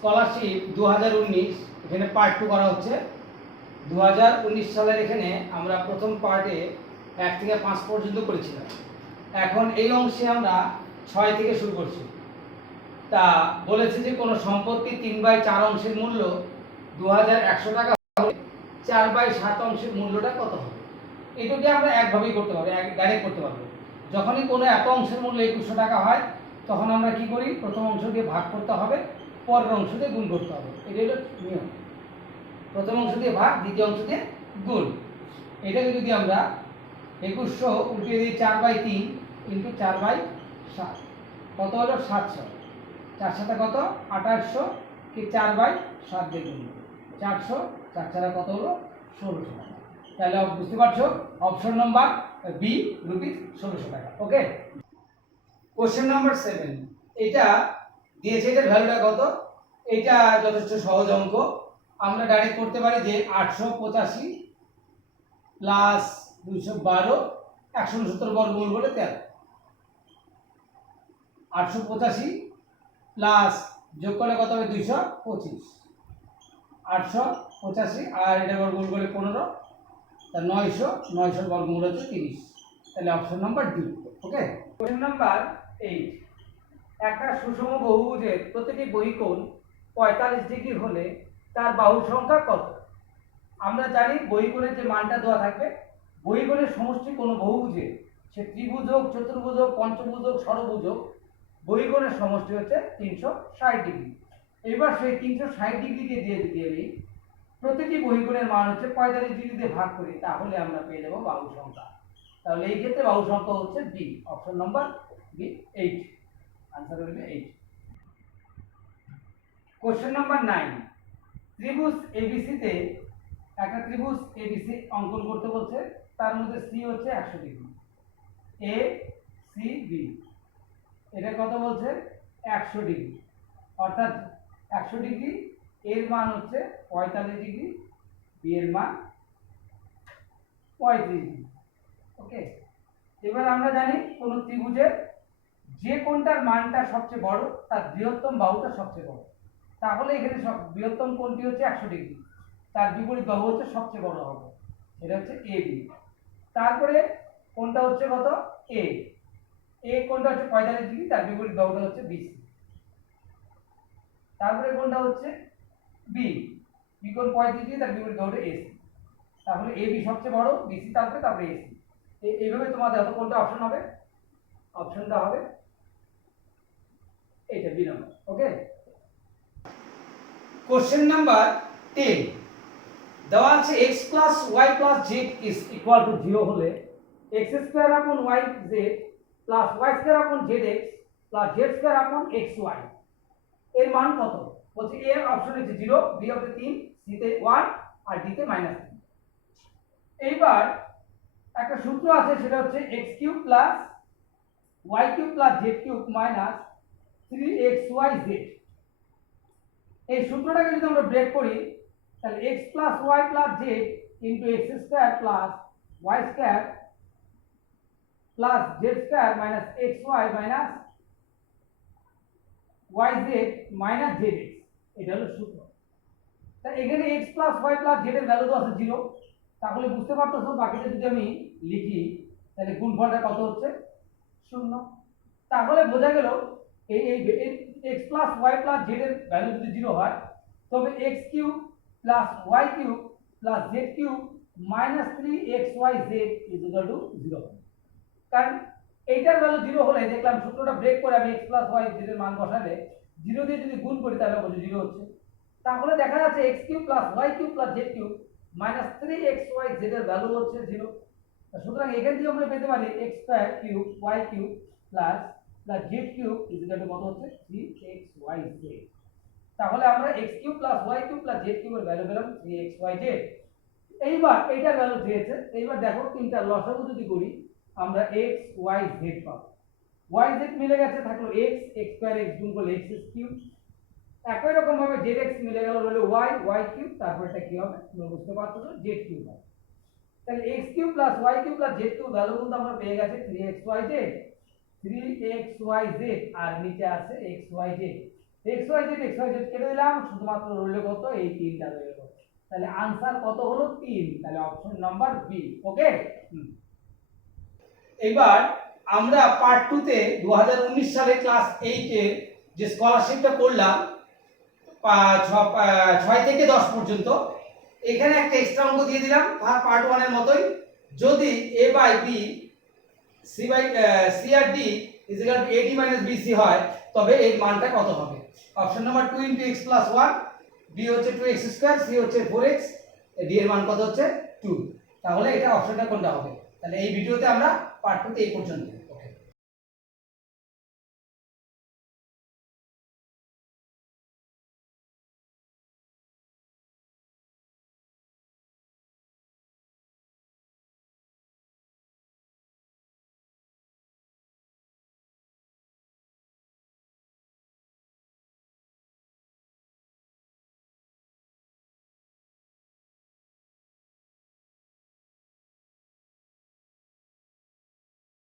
Scholarship 2019 এখানে part 2 করা হচ্ছে। 2019 সালের এখানে আমরা প্রথম পার্টে 1 থেকে 5 পর্যন্ত করেছিলাম। এখন এই অংশে আমরা 6 থেকে শুরু করছি। তা বলেছে যে কোনো সম্পত্তি 3/4 অংশের মূল্য 2100 টাকা হলে 4/7 অংশের মূল্যটা কত হবে। এটাকে আমরা একভাবেই করতে পারবো, ডাইরেক্ট করতে পারবো। যখনই কোনো এক অংশের মূল্য 2100 টাকা হয় তখন আমরা কি করি, প্রথম অংশ দিয়ে ভাগ করতে হবে, পরের অংশ দিয়ে গুণ করতে হবে। এটা হলো নিয়ম। প্রথম অংশ দিয়ে ভাগ, দ্বিতীয় অংশ দিয়ে গুণ। এটাকে যদি আমরা 2100 উল্টিয়ে দিই 4/3 ইন্টু 4/7 কত হলো 700। 4 সাথে কত 2800 কি 4/7 দিয়ে গুণ 400, 4 ছাড়া কত হলো 1600 টাকা। তাহলে বুঝতে পারছো, অপশন নাম্বার বি রুপিস 1600 টাকা। ওকে, কোশ্চেন নাম্বার 7 এটা দিয়েছে, এটার ভ্যালুটা কত। এটা যথেষ্ট সহজ অঙ্ক, আমরা ডাইরেক্ট করতে পারি যে 885 প্লাস 212 169 বর্গমূল বলে 13। 885 প্লাস যোগ করলে কত হবে 225। 885 আর এটা বর্গমূল করলে 15, তা 900 বর্গমূল হচ্ছে 30। তাহলে অপশন নাম্বার ডি। ওকে, কোশ্চেন নাম্বার 8 একটা সুষম বহুভুজের প্রতিটি বহিকোণ 45 ডিগ্রি হলে তার বাহু সংখ্যা কত। আমরা জানি বহিকোণের যে মানটা দেওয়া থাকবে, বহিকোণের সমষ্টি কোনো বহুভুজে, সে ত্রিভুজ হোক, চতুর্ভুজ হোক, পঞ্চভুজ হোক, ষড়ভুজ হোক, বহিকোণের সমষ্টি হচ্ছে 360 ডিগ্রি। এবার সেই 360 ডিগ্রিকে দিয়ে প্রতিটি বহিকোণের মান হচ্ছে 45 ডিগ্রি দিয়ে ভাগ করি, তাহলে আমরা পেয়ে যাব বাহু সংখ্যা। তাহলে এই ক্ষেত্রে বাহু সংখ্যা হচ্ছে B, option number B 8। Answer will be 8। Question number 9 ত্রিভুজ এবিসি তে একটা ত্রিভুজ এবিসি অঙ্কন করতে বলছে, তার মধ্যে সি হচ্ছে 100 ডিগ্রি, এ সি বি, এটা কত বলছে 100 ডিগ্রি, অর্থাৎ 100 ডিগ্রি এর মান হচ্ছে 45 ডিগ্রি, বি এর মান 35 ডিগ্রি। ওকে, এবার আমরা জানি কোন ত্রিভুজের যে কোণটার মানটা সবচেয়ে বড় তার বৃহত্তম বাহুটা সবচেয়ে বড়, তাহলে এখানে বৃহত্তম কোণটি হচ্ছে 100 ডিগ্রি, তার বিপরীত বাহু হচ্ছে সবচেয়ে বড় হবে, এটা হচ্ছে এ বি। তারপরে কোণটা হচ্ছে কত এ, এ কোণটা হচ্ছে 45 ডিগ্রি, তার বিপরীত বাহুটা হচ্ছে বিসি। তারপরে কোণটা হচ্ছে বি, বি কোণ 35 ডিগ্রি, তার বিপরীত বাহুটা এসি। তাহলে এ বি সবচেয়ে বড়, বিসি তারপরে এসি। এইভাবে তোমাদের এত কোনটা অপশন হবে, অপশনটা হবে এইটা বি নাম্বার। ওকে, কোশ্চেন নাম্বার 10 দেওয়া আছে x plus y plus z is equal to 0 হলে x স্কয়ার আপন y z plus y square আপন zx প্লাস z স্কয়ার আপন xy এর মান কত। বলছে এ অপশন হচ্ছে 0, বি হচ্ছে 3, সি তে 1 আর ডি তে -3। এইবার একটা সূত্র আছে, সেটা হচ্ছে x³ plus y³ plus z³ minus 3xyz। এই সূত্রটাকে যদি আমরা ব্রেক করি তাহলে x plus y plus z into x square plus y square plus z square minus xy minus yz minus zx, এটা হলো সূত্র। তা এখানে x plus y plus z এর ভ্যালু তো আছে 0, তাহলে বুঝতে পারতেছো বাকিটা যদি আমি লিখি তাহলে গুণফলটা কত হচ্ছে 0। তাহলে বোঝা গেল এই x plus y plus z এর ভ্যালু যদি 0 হয় তবে x³ plus y³ plus z³ minus 3xyz is equal to 0। কারণ এইটার ভ্যালু 0 হলে দেখলাম সূত্রটা ব্রেক করে আমি x প্লাস y z এর মান বসালে 0 দিয়ে যদি গুণ করি তাহলে অবশ্যই 0 হচ্ছে। তাহলে দেখা যাচ্ছে x³ plus y³ plus z³ minus 3xyz এর ভ্যালু হচ্ছে 0। সুতরাং এখান থেকে আমরা পেতে পারি x² y³ plus z³ is equal to কত হচ্ছে 3xyz। তাহলে আমরা x³ plus y³ plus z³ এর ভ্যালু পেলাম 3xyz। এইবার এইটার ভ্যালু দিয়েছে, এইবার দেখো তিনটা লসাগু যদি করি আমরা x y z পাবো। yz মিলে গেছে, থাকলো x, x² x গুণ করলে x³, একই রকম ভাবে zx মিলে গেল হলো y, y³ তারপর এটা কি হবে তোমরা বুঝতে পারছো, z³ হবে। তাহলে x³ plus y³ plus z³ value কিন্তু আমরা পেয়ে গেছে 3xyz আর নিচে আছে xyz। এক্স ওয়াই জেড কেটে দিলাম, শুধুমাত্র রইল কত, এই 3টা রইল। তাহলে आंसर কত হলো 3, তাহলে অপশন নাম্বার বি। ওকে, এবার আমরা পার্ট 2 তে 2019 সালে ক্লাস 8 এ যে স্কলারশিপটা করলাম 6 থেকে 10 পর্যন্ত, এখানে একটা এক্সট্রা অঙ্ক দিয়ে দিলাম পার্ট 1 এর মতোই। যদি a বাই b c আর d ad মাইনাস bc হয়, তবে এর মানটা কত হবে? অপশন নাম্বার 2 x + 1, b হচ্ছে 2x স্কয়ার, c হচ্ছে 4x, d এর মান কত হচ্ছে 2। তাহলে এটা অপশনটা কোনটা হবে? তাহলে এই ভিডিওতে আমরা পার্ট 2 তে এই পর্যন্ত।